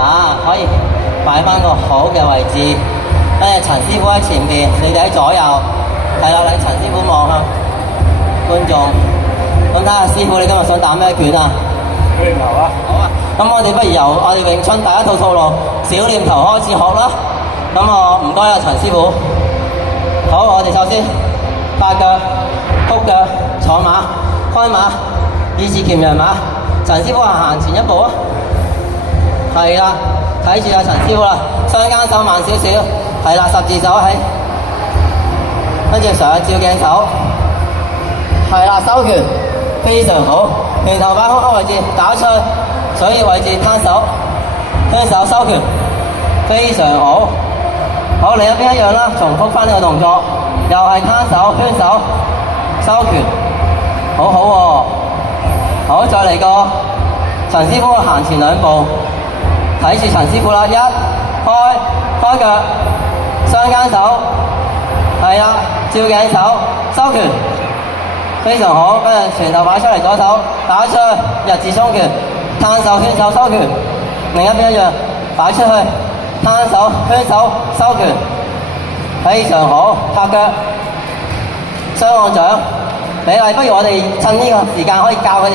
打，可以擺翻個好嘅位置。跟住陳師傅喺前邊，你哋喺左右。係啦，你陳師傅望下觀眾。咁睇下師傅，你今日想打咩拳啊？小念頭啊！好啊。咁我哋不如由我哋詠春第一套套路小念頭開始學啦。咁我唔該啊，陳師傅。好，我哋首先發腳、曲腳、坐馬、開馬、以字鉗人馬。陳師傅行前一步啊！係啦，睇住啊陳師傅啦，雙間手慢少少。係啦，十字手喺，跟住上照鏡手。係啦，收拳非常好，拳頭擺空位置打出去，所以位置攤手，雙手收拳非常好。好，另一邊一樣啦，重複翻呢個動作，又係攤手、圈手、收拳，好好喎。好，再嚟個陳師傅行前兩步，睇住陳師傅啦，一開腳，雙間手，係啦，照鏡手，收拳，非常好。跟住拳頭擺出嚟，左手打出去，日字衝拳，攤手、圈手、收拳。另一邊一樣，擺出去，攤手、圈手、收拳，非常好。拍腳，雙按掌，美麗。不如我哋趁呢個時間可以教佢哋。